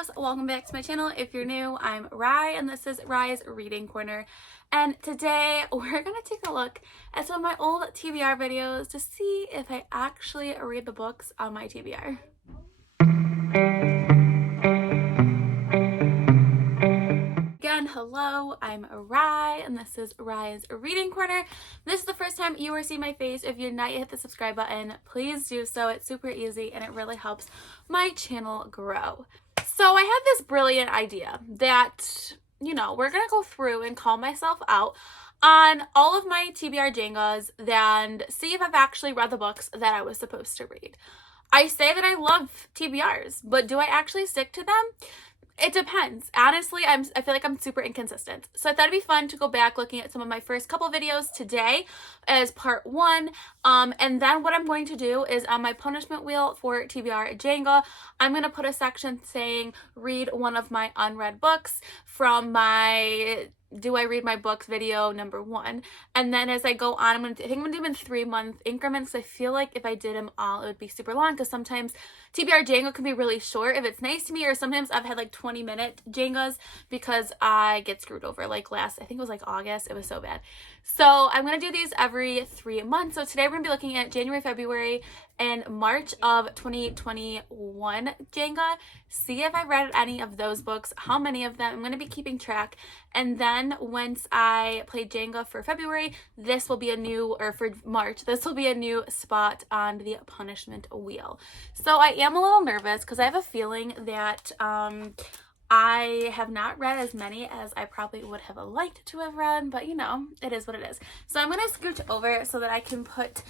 loves, welcome back to my channel. If you're new, I'm Rye and this is Rye's Reading Corner. And today we're gonna take a look at some of my old TBR videos to see if I actually read the books on my TBR. Again, hello, I'm Rye and this is Rye's Reading Corner. If this is the first time you are seeing my face, if you're not yet hit the subscribe button, please do so. It's super easy and it really helps my channel grow. So I had this brilliant idea that, we're gonna go through and call myself out on all of my TBR Jengas and see if I've actually read the books that I was supposed to read. I say that I love TBRs, but do I actually stick to them? It depends. Honestly, I feel like I'm super inconsistent. So I thought it'd be fun to go back looking at some of my first couple videos today as part one. And then what I'm going to do is on my punishment wheel for TBR Jenga, I'm going to put a section saying read one of my unread books from my Do I Read My Books video number 1. And then as I go on, I think I'm going to do them in 3-month increments. I feel like if I did them all, it would be super long because sometimes TBR Jenga can be really short if it's nice to me, or sometimes I've had like 20-minute Jengas because I get screwed over. Like I think it was like August. It was so bad. So I'm going to do these every 3 months. So today we're going to be looking at January, February, and March of 2021 Jenga. See if I read any of those books, how many of them. I'm going to be keeping track. And then once I play Jenga for February, this will be a new, or for March, this will be a new spot on the punishment wheel. So I am a little nervous because I have a feeling that I have not read as many as I probably would have liked to have read, but it is what it is. So I'm going to scooch over so that I can put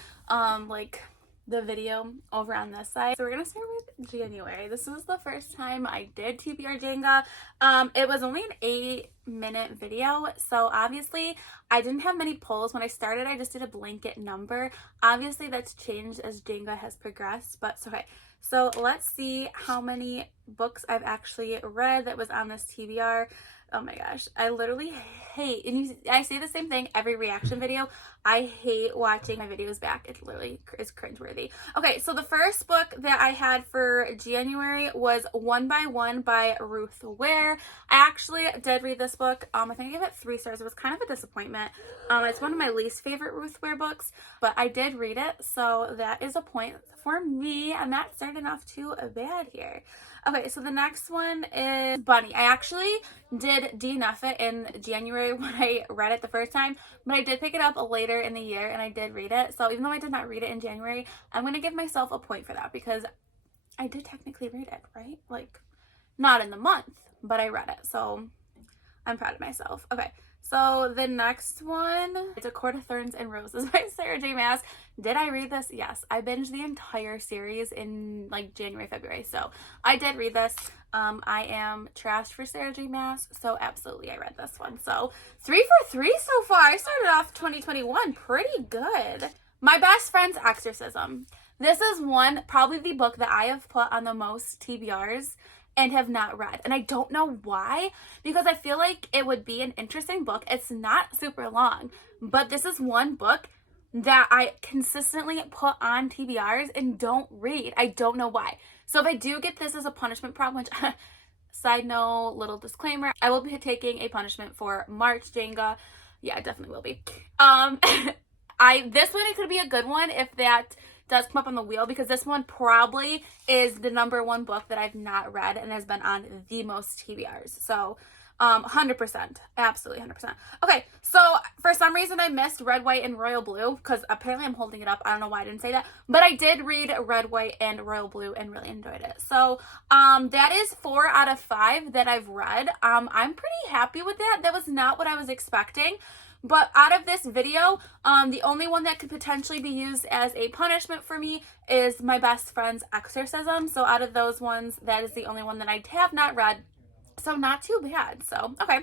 the video over on this side. So we're gonna start with January. This was the first time I did TBR Jenga. It was only an 8-minute video, so obviously I didn't have many polls. When I started, I just did a blanket number. Obviously that's changed as Jenga has progressed, but it's okay. So let's see how many books I've actually read that was on this TBR. Oh my gosh, I literally hate, and I say the same thing every reaction video, I hate watching my videos back. It literally is cringeworthy. Okay, so the first book that I had for January was One by One by Ruth Ware. I actually did read this book. I think I gave it 3 stars. It was kind of a disappointment. It's one of my least favorite Ruth Ware books, but I did read it, so that is a point for me. I'm not starting off too bad here. Okay, so the next one is Bunny. I actually did DNF it in January when I read it the first time, but I did pick it up later in the year and I did read it. So even though I did not read it in January, I'm going to give myself a point for that because I did technically read it, right? Like, not in the month, but I read it. So I'm proud of myself. Okay. So the next one, it's A Court of Thorns and Roses by Sarah J. Maas. Did I read this? Yes. I binged the entire series in like January, February. So I did read this. I am trashed for Sarah J. Maas, so absolutely I read this one. So 3 for 3 so far. I started off 2021 pretty good. My Best Friend's Exorcism. This is probably the book that I have put on the most TBRs and have not read. And I don't know why, because I feel like it would be an interesting book. It's not super long, but this is one book that I consistently put on TBRs and don't read. I don't know why. So if I do get this as a punishment problem, which side note, little disclaimer, I will be taking a punishment for March Jenga. Yeah, I definitely will be. This one, it could be a good one if that does come up on the wheel, because this one probably is the number 1 book that I've not read and has been on the most TBRs. So 100%, absolutely 100%. Okay, so for some reason I missed Red, White, and Royal Blue because apparently I'm holding it up. I don't know why I didn't say that, but I did read Red, White, and Royal Blue and really enjoyed it. So that is 4 out of 5 that I've read. I'm pretty happy with that. That was not what I was expecting. But out of this video, the only one that could potentially be used as a punishment for me is My Best Friend's Exorcism. So out of those ones, that is the only one that I have not read. So not too bad. So, okay.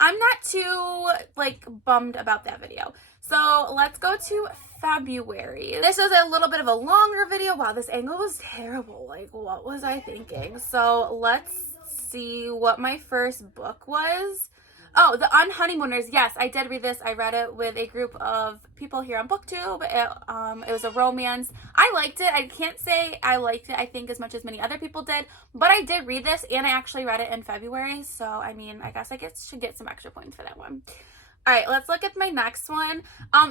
I'm not too, bummed about that video. So let's go to February. This is a little bit of a longer video. Wow, this angle was terrible. Like, what was I thinking? So let's see what my first book was. Oh, The Unhoneymooners. Yes, I did read this. I read it with a group of people here on BookTube. It was a romance. I liked it. I can't say I liked it, I think, as much as many other people did, but I did read this, and I actually read it in February, so, I mean, I guess I should get some extra points for that one. All right, let's look at my next one.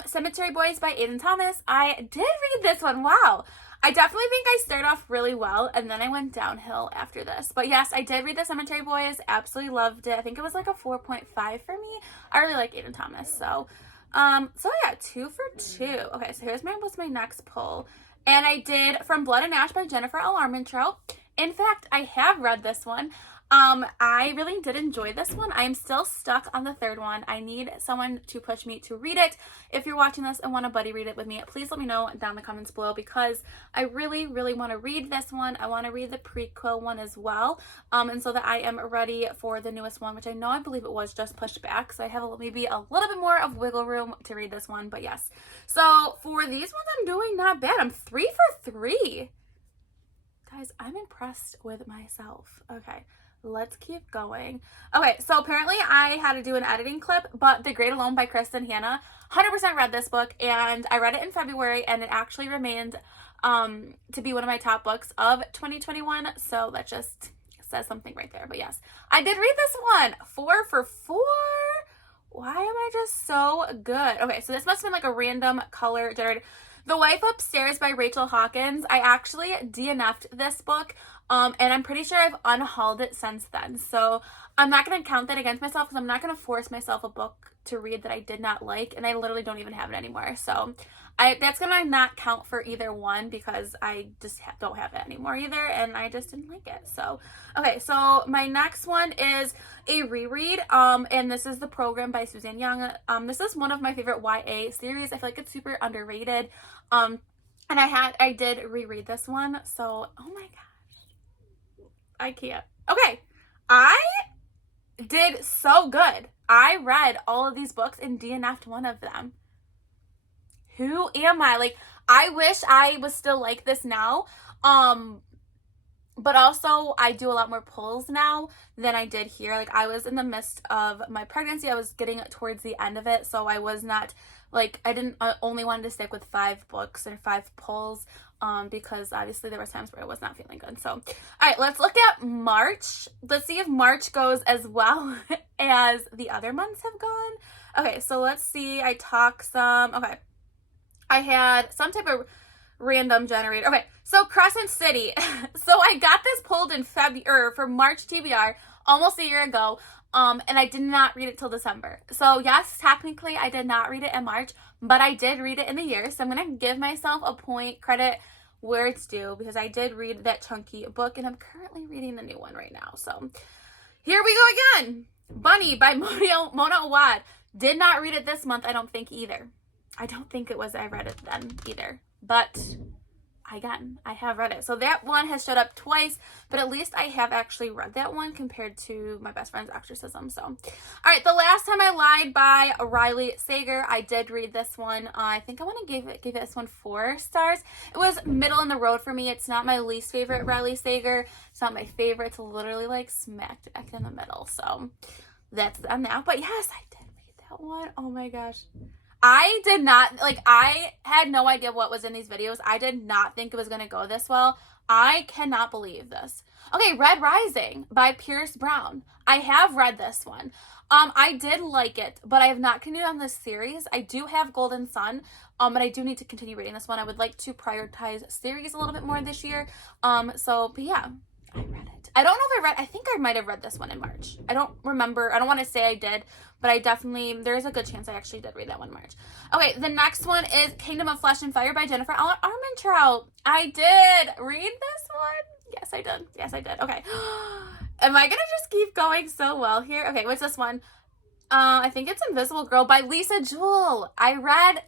Cemetery Boys by Aiden Thomas. I did read this one. Wow. I definitely think I started off really well, and then I went downhill after this. But yes, I did read the Cemetery Boys. Absolutely loved it. I think it was like a 4.5 for me. I really like Aiden Thomas. So yeah, 2 for 2. Okay, so what's my next pull. And I did From Blood and Ash by Jennifer L. Armentrout. In fact, I have read this one. I really did enjoy this one. I'm still stuck on the third one. I need someone to push me to read it. If you're watching this and want to buddy read it with me, please let me know down in the comments below, because I really, really want to read this one. I want to read the prequel one as well. And so that I am ready for the newest one, which I believe it was just pushed back. So I have maybe a little bit more of wiggle room to read this one, but yes. So for these ones, I'm doing not bad. I'm 3 for 3. Guys, I'm impressed with myself. Okay. Let's keep going. Okay, so apparently I had to do an editing clip, but The Great Alone by Kristen Hanna. 100% read this book, and I read it in February, and it actually remained to be one of my top books of 2021, so that just says something right there. But yes, I did read this one. 4 for 4. Why am I just so good? Okay, so this must have been like a random color generated. The Wife Upstairs by Rachel Hawkins. I actually DNF'd this book, and I'm pretty sure I've unhauled it since then. So I'm not going to count that against myself, because I'm not going to force myself a book to read that I did not like, and I literally don't even have it anymore. So that's going to not count for either one, because I just don't have it anymore either, and I just didn't like it. So, okay, so my next one is a reread, and this is The Program by Suzanne Young. This is one of my favorite YA series. I feel like it's super underrated. And I did reread this one, so, oh my gosh, I can't. Okay, I did so good. I read all of these books and DNF'd one of them. Who am I? Like, I wish I was still like this now, but also I do a lot more pulls now than I did here. Like, I was in the midst of my pregnancy. I was getting towards the end of it, so I was not, like, I didn't only wanted to stick with 5 books or 5 pulls, because obviously there was times where I was not feeling good. So, all right, let's look at March. Let's see if March goes as well as the other months have gone. Okay, so let's see. I had some type of random generator. Okay, so Crescent City. So I got this pulled in February, for March TBR, almost a year ago, and I did not read it till December. So yes, technically I did not read it in March, but I did read it in the year. So I'm going to give myself a point credit where it's due, because I did read that chunky book, and I'm currently reading the new one right now. So here we go again. Bunny by Mona Awad. Did not read it this month, I don't think either. I don't think it was I read it then either, but I have read it. So that one has showed up twice, but at least I have actually read that one compared to my best friend's Exorcism. So, all right, The Last Time I Lied by Riley Sager. I did read this one. I think I want to give this one 4 stars. It was middle in the road for me. It's not my least favorite Riley Sager. It's not my favorite. It's literally like smack dab in the middle. So that's on that. But yes, I did read that one. Oh my gosh. I did not, like, I had no idea what was in these videos. I did not think it was going to go this well. I cannot believe this. Okay, Red Rising by Pierce Brown. I have read this one. I did like it, but I have not continued on this series. I do have Golden Sun, but I do need to continue reading this one. I would like to prioritize series a little bit more this year. But yeah, I read it. I don't know if I think I might have read this one in March. I don't remember. I don't want to say I did, but there's a good chance I actually did read that one in March. Okay, the next one is Kingdom of Flesh and Fire by Jennifer L. Armentrout. I did read this one. Yes, I did. Yes, I did. Okay. Am I going to just keep going so well here? Okay, what's this one? I think it's Invisible Girl by Lisa Jewell. I read...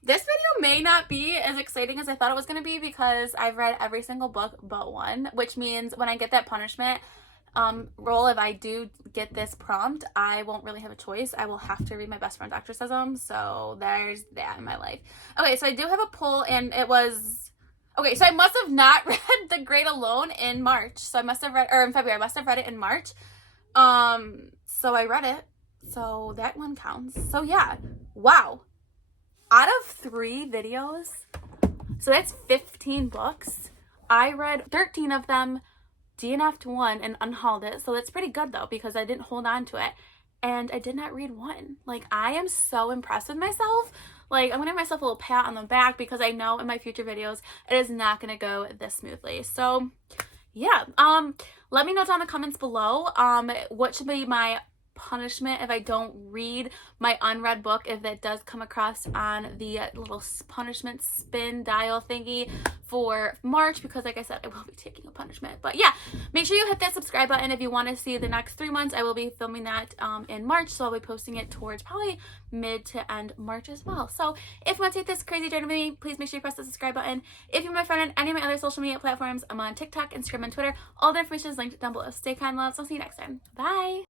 This video may not be as exciting as I thought it was going to be, because I've read every single book but one, which means when I get that punishment roll, if I do get this prompt, I won't really have a choice. I will have to read my best friend's Exorcism, so there's that in my life. Okay, so I do have a pull, and it was... Okay, so I must have not read The Great Alone in March. So I must have read... Or in February. I must have read it in March. So I read it. So that one counts. So yeah, wow. Out of 3 videos, so that's 15 books. I read 13 of them, DNF'd 1, and unhauled it. So that's pretty good though, because I didn't hold on to it. And I did not read 1. Like, I am so impressed with myself. Like, I'm gonna give myself a little pat on the back because I know in my future videos it is not gonna go this smoothly. So yeah, let me know down in the comments below what should be my punishment if I don't read my unread book, if that does come across on the little punishment spin dial thingy for March, because like I said, I will be taking a punishment. But yeah, make sure you hit that subscribe button if you want to see the next 3 months. I will be filming that in March, so I'll be posting it towards probably mid to end March as well. So if you want to take this crazy journey with me, please make sure you press the subscribe button. If you're my friend on any of my other social media platforms, I'm on TikTok, Instagram, and Twitter. All the information is linked down below. Stay kind, loves. I'll see you next time. Bye.